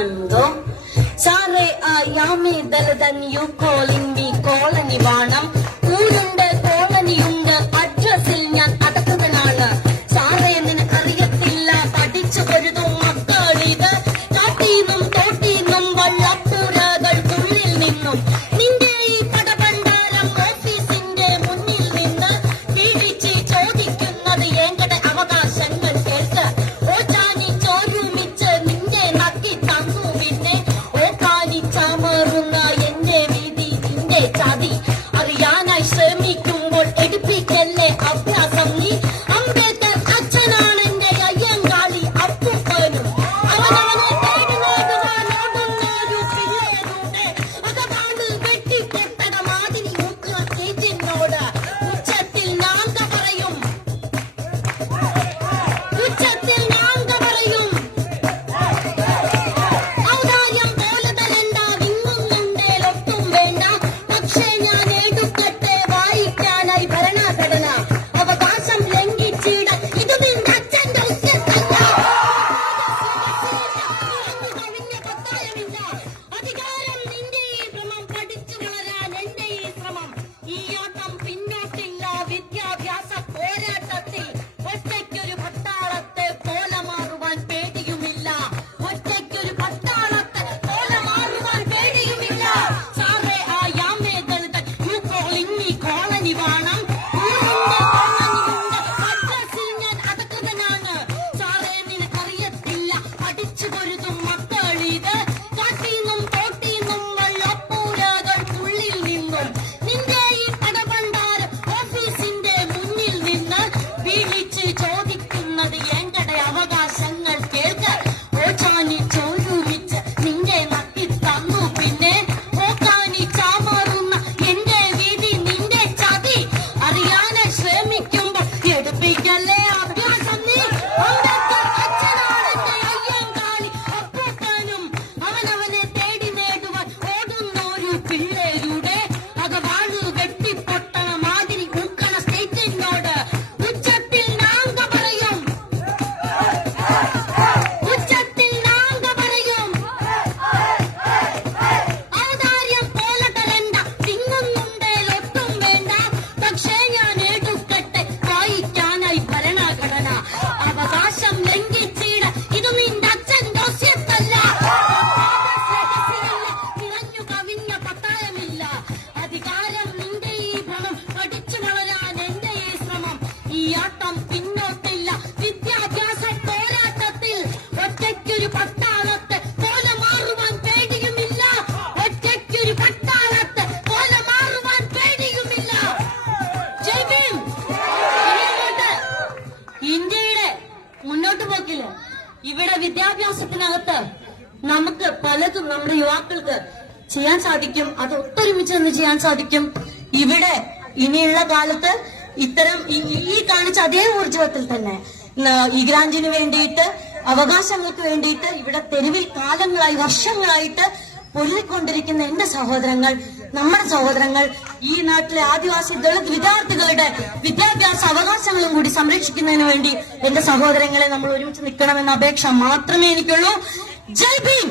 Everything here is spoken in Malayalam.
one go. Sare ayame daladan you calling me colony vanam. Urunde colony unde addressil njan adakkuvananu. Sare ninakku ariyatilla padichu varudum makkalidu. Kattinum tottinum vallapuragal ullil ninnum. Ninte ee padabandharam office-inde munnil ninnu veelichu chodikkunnathu engade avakashangal kelka. Ochani chorumichu ninne nakki tannu pinne. Okani chamarunna enne veedi ninte chadi. Ariyanai ശ്രമിക്കുമ്പോൾ എടുപ്പിക്കല്ലേ അഭ്യാസം നീ. അംബേദ്കർ അച്ഛനാണെന്റെ അയ്യങ്കാളി അപ്പൂപ്പനും. അവനവനെ തേടി നേടുവാനോടുന്നൊരു പിള്ളേരുടെ അകവാണ് വെട്ടിക്കെട്ടട മാതിരി മുക്ക് ചേച്ചിനോട് ഉച്ചത്തിൽ നാങ്ക പറയും. ഉച്ചത്തിൽ നാങ്ക പറയും. ഔദാര്യം പോലെ തരണ്ട വിങ്ങുന്നുണ്ടേലൊട്ടും വേണ്ട. പക്ഷേ ഞാൻ എടുക്കട്ടെ വായിക്കാനായി ഭരണഘടന. അവകാശം ലംഘിച്ചിട ഇത് നിന്റെ അച്ഛന്റെ ഉച്ചത്തല്ല. കവിഞ്ഞ പത്തായമില്ല. അധികാരം നിന്റെ ഈ ഭ്രമം പഠിച്ചു വളരാൻ എന്റെ ഈ ശ്രമം. ഈ ഓട്ടം പിന്നോട്ടില്ല വിദ്യാഭ്യാസ പോരാട്ടത്തിൽ. ഒറ്റയ്ക്കൊരു പട്ടാളത്തെ പോലെ മാറുവാൻ പേടിയുമില്ല. ഒറ്റയ്ക്കൊരു പട്ടാളത്തെ പോലെ മാറുവാൻ പേടിയുമില്ല. സാറേ ആയാമേ ദളിതൻ യു കോളിംഗ് മീ കോളനി വേണം. അഡ്രസ്സിൽ ഞാൻ അടക്കുന്നതാണ്. സാറേ നിനക്കറിയത്തില്ല പഠിച്ചു പൊരുതും മക്കളിത്. കാട്ടീന്നും തോട്ടീന്നും വള്ളപ്പൂരകൾ ഉള്ളിൽ നിന്നും. നിന്റെ ഈ പടപണ്ടാരം ഓഫീസിന്റെ മുന്നിൽ നിന്ന് വിളിച്ച് ചോദിക്കുന്നത് എങ്കടെ അവകാശങ്ങൾ കേൾക്ക. ഓച്ചാനി ചോരുമിച്ച് നിന്റെ നക്കി തന്നു പിന്നെ. ഓക്കാനി ചാമാറുന്ന എന്റെ വീതി നിന്റെ ചതി. അറിയാനെ ശ്രമിക്കുമ്പോൾ എടുപ്പിക്കല്ലേ അഭ്യാസം നീ. അംബേദ്കർ അച്ഛനാണെന്റെ അയ്യങ്കാളി അപ്പൂപ്പനും. അവനവനെ തേടി നേടുവാൻ ഓടുന്നൊരു പിള്ളേരുടെ അകവാണ് വെട്ടിപ്പൊട്ടണ മാതിരി ഊക്കണ സ്റ്റേറ്റിനോട് ഉച്ചത്തിൽ നാങ്ക പറയും. ഉച്ചത്തിൽ നാങ്ക പറയും. ഔദാര്യം പോലെ തരണ്ട തിങ്ങുന്നുണ്ടേലൊട്ടും വേണ്ട. പക്ഷേ ഞാൻ എടുക്കട്ടെ വായിക്കാനായി ഭരണഘടന. അവകാശം ലംഘിച്ചിട ഇത് നിന്റെ അച്ഛന്റെ ഒസ്യത്തല്ല. നിറഞ്ഞു കവിഞ്ഞ പത്തായമില്ല. അധികാരം നിന്റെ ഈ ഭ്രമം പഠിച്ചു വളരാൻ എന്റെ ഈ ശ്രമം. ഈ ആട്ടം പിന്നോട്ടില്ല വിദ്യാഭ്യാസ പോരാട്ടത്തിൽ. ഒറ്റയ്ക്കൊരു പട്ടാളത്തെ പോലെ മാറുവാൻ പേടിയുമില്ല. ഒറ്റയ്ക്കൊരു പട്ടാളത്തെ പോലെ മാറുവാൻ പേടിയുമില്ല. ജയ് ഭീം. ഇനിയങ്ങോട്ട് ഇന്ത്യയുടെ മുന്നോട്ട് പോക്കില് ഇവിടെ വിദ്യാഭ്യാസത്തിനകത്ത് നമുക്ക് പലതും നമ്മുടെ യുവാക്കൾക്ക് ചെയ്യാൻ സാധിക്കും. അത് ഒത്തൊരുമിച്ച് നിന്ന് ചെയ്യാൻ സാധിക്കും. ഇവിടെ ഇനിയുള്ള കാലത്ത് ഇത്തരം ഈ കാണിച്ച അതേ ഊർജ്ജത്തിൽ തന്നെ ഈ ഗ്രാന്റിന് വേണ്ടിയിട്ട് അവകാശങ്ങൾക്ക് വേണ്ടിയിട്ട് ഇവിടെ തെരുവിൽ കാലങ്ങളായി വർഷങ്ങളായിട്ട് പൊല്ലിക്കൊണ്ടിരിക്കുന്ന എന്റെ സഹോദരങ്ങൾ, നമ്മുടെ സഹോദരങ്ങൾ, ഈ നാട്ടിലെ ആദിവാസി ദളിത് വിദ്യാർത്ഥികളുടെ വിദ്യാഭ്യാസ അവകാശങ്ങളും കൂടി സംരക്ഷിക്കുന്നതിന് വേണ്ടി എന്റെ സഹോദരങ്ങളെ നമ്മൾ ഒരുമിച്ച് നിൽക്കണമെന്ന അപേക്ഷ മാത്രമേ എനിക്കുള്ളൂ. ജയ് ഭീം.